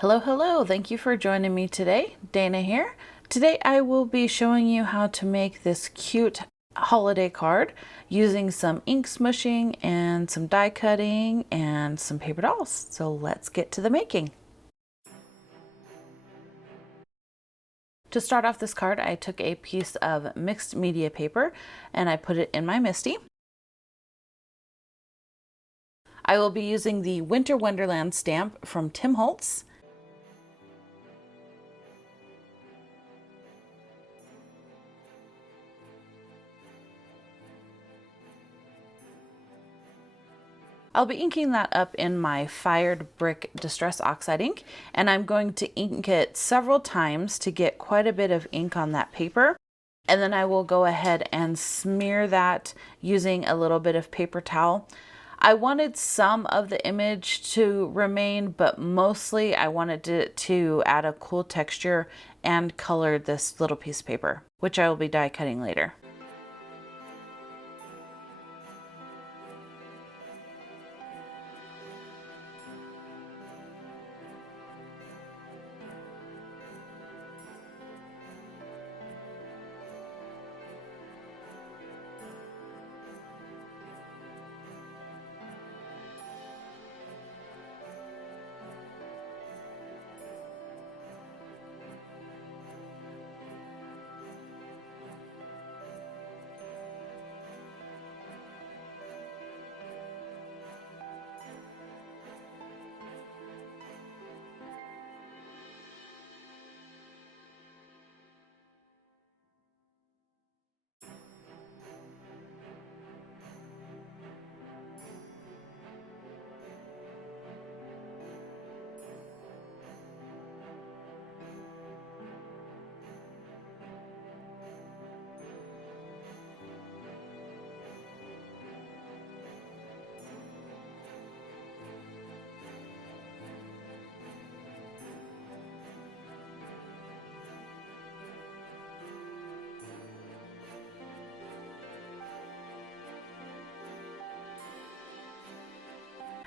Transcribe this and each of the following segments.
Hello, thank you for joining me today. Dana here. Today I will be showing you how to make this cute holiday card using some ink smushing and some die cutting and some paper dolls. So let's get to the making. To start off this card, I took a piece of mixed media paper and I put it in my MISTI. I will be using the Winter Wonderland stamp from Tim Holtz. I'll be inking that up in my Fired Brick Distress Oxide ink, and I'm going to ink it several times to get quite a bit of ink on that paper. And then I will go ahead and smear that using a little bit of paper towel. I wanted some of the image to remain, but mostly I wanted it to add a cool texture and color this little piece of paper, which I will be die cutting later.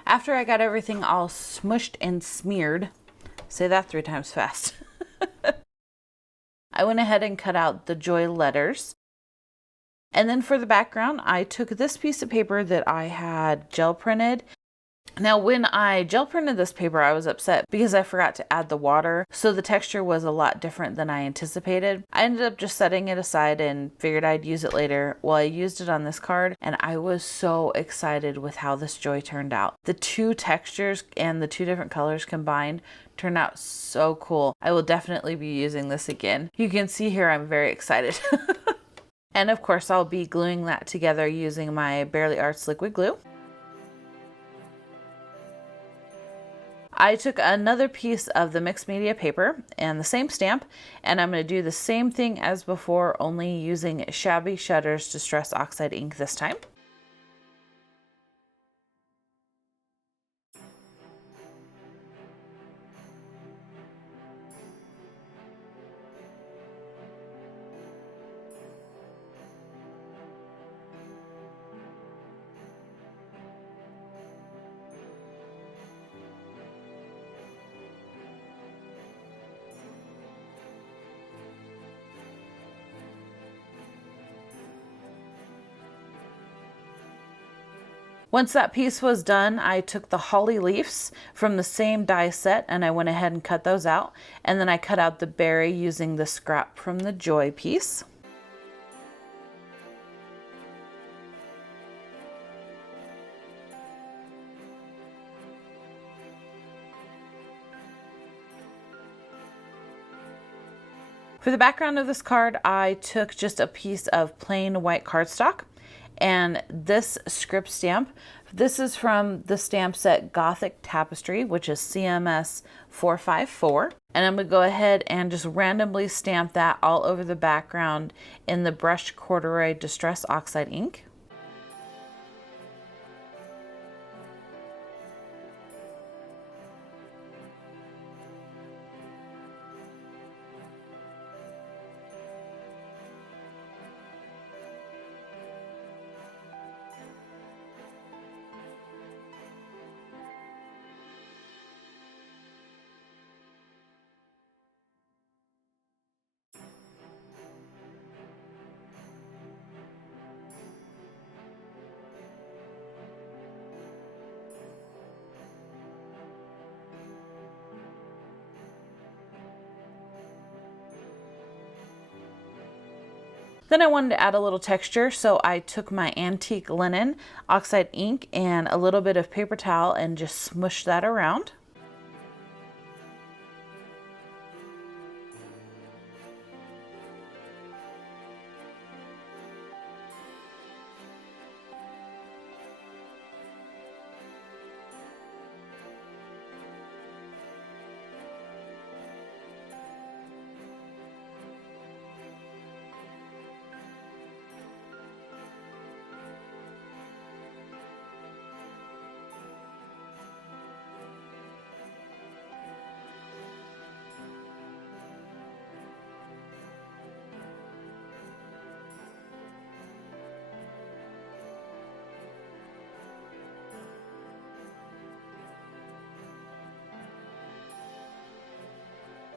After I got everything all smushed and smeared, say that 3 times fast, I went ahead and cut out the joy letters. And then for the background, I took this piece of paper that I had gel printed. Now, when I gel printed this paper, I was upset because I forgot to add the water, so the texture was a lot different than I anticipated. I ended up just setting it aside and figured I'd use it later. Well, I used it on this card, and I was so excited with how this joy turned out. The 2 textures and the 2 different colors combined turned out so cool. I will definitely be using this again. You can see here I'm very excited. And of course, I'll be gluing that together using my Barely Arts liquid glue. I took another piece of the mixed media paper and the same stamp, and I'm going to do the same thing as before, only using Shabby Shutters Distress Oxide ink this time. Once that piece was done, I took the holly leaves from the same die set and I went ahead and cut those out. And then I cut out the berry using the scrap from the joy piece. For the background of this card, I took just a piece of plain white cardstock. And this script stamp, this is from the stamp set Gothic Tapestry, which is CMS 454. And I'm going to go ahead and just randomly stamp that all over the background in the brushed Corduroy Distress Oxide ink. Then I wanted to add a little texture, so I took my antique linen, Oxide Ink, and a little bit of paper towel and just smushed that around.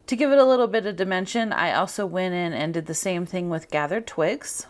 To give it a little bit of dimension, I also went in and did the same thing with gathered twigs.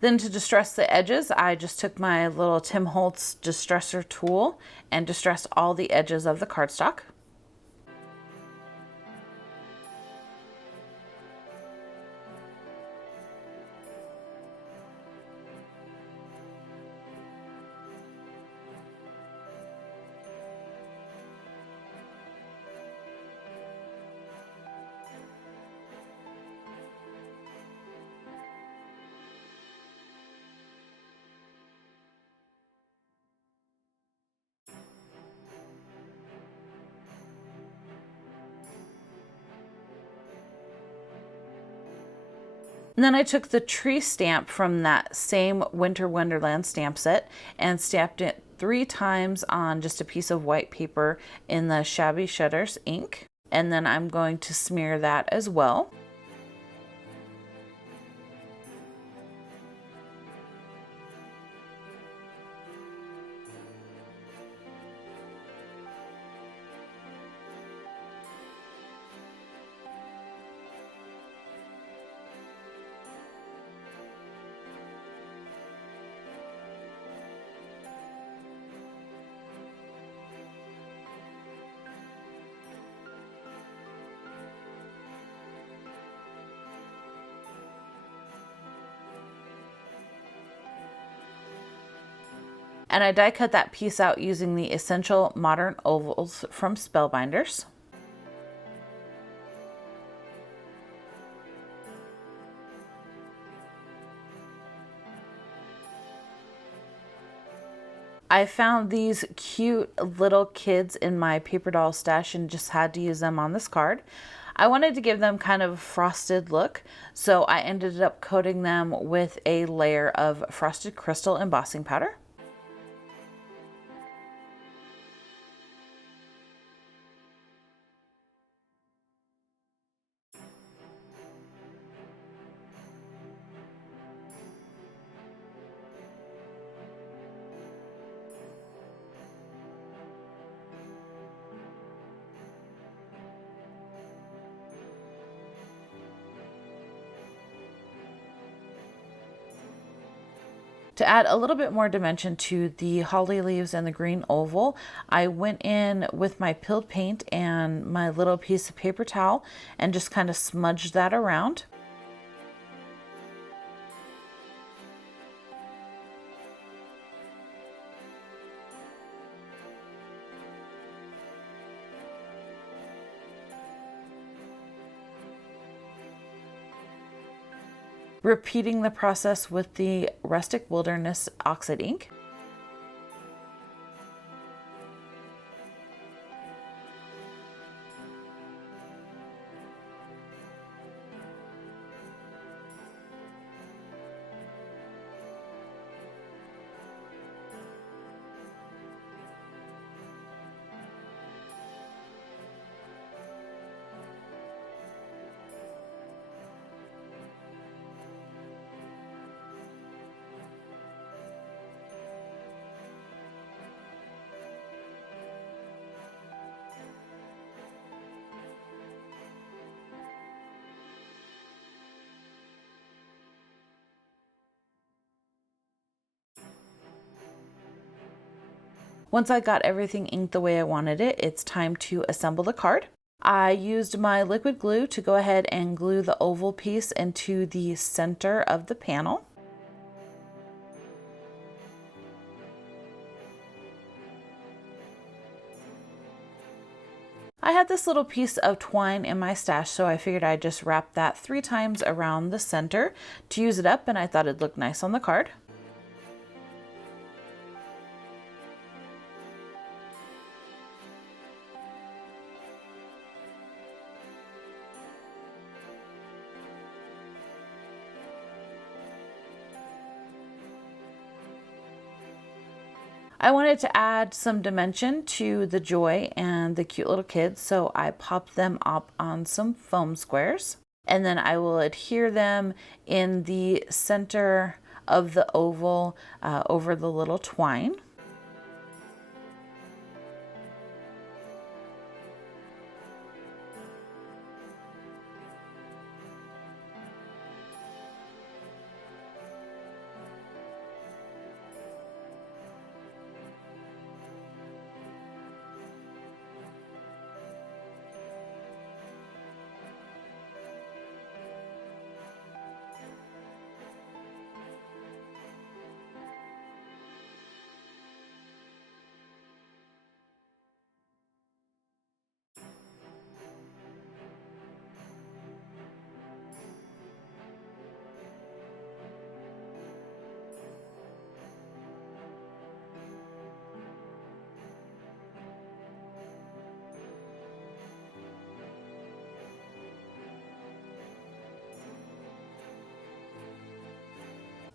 Then to distress the edges, I just took my little Tim Holtz distresser tool and distressed all the edges of the cardstock. And then I took the tree stamp from that same Winter Wonderland stamp set and stamped it 3 times on just a piece of white paper in the Shabby Shutters ink. And then I'm going to smear that as well. And I die cut that piece out using the Essential Modern Ovals from Spellbinders. I found these cute little kids in my paper doll stash and just had to use them on this card. I wanted to give them kind of a frosted look, so I ended up coating them with a layer of frosted crystal embossing powder. To To add a little bit more dimension to the holly leaves and the green oval, I went in with my pilled paint and my little piece of paper towel and just kind of smudged that around. Repeating the process with the Rustic Wilderness Oxide Ink. Once I got everything inked the way I wanted it, it's time to assemble the card. I used my liquid glue to go ahead and glue the oval piece into the center of the panel. I had this little piece of twine in my stash, so I figured I'd just wrap that 3 times around the center to use it up, and I thought it'd look nice on the card. I wanted to add some dimension to the joy and the cute little kids, so I popped them up on some foam squares. And then I will adhere them in the center of the oval over the little twine.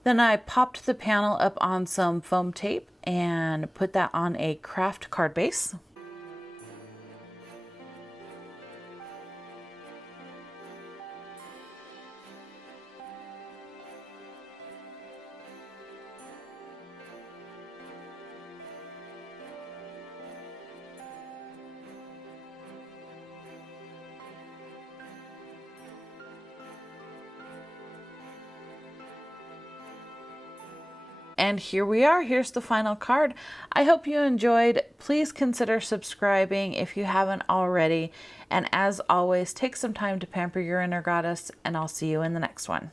Then I popped the panel up on some foam tape and put that on a craft card base. And here we are. Here's the final card. I hope you enjoyed. Please consider subscribing if you haven't already. And as always, take some time to pamper your inner goddess, and I'll see you in the next one.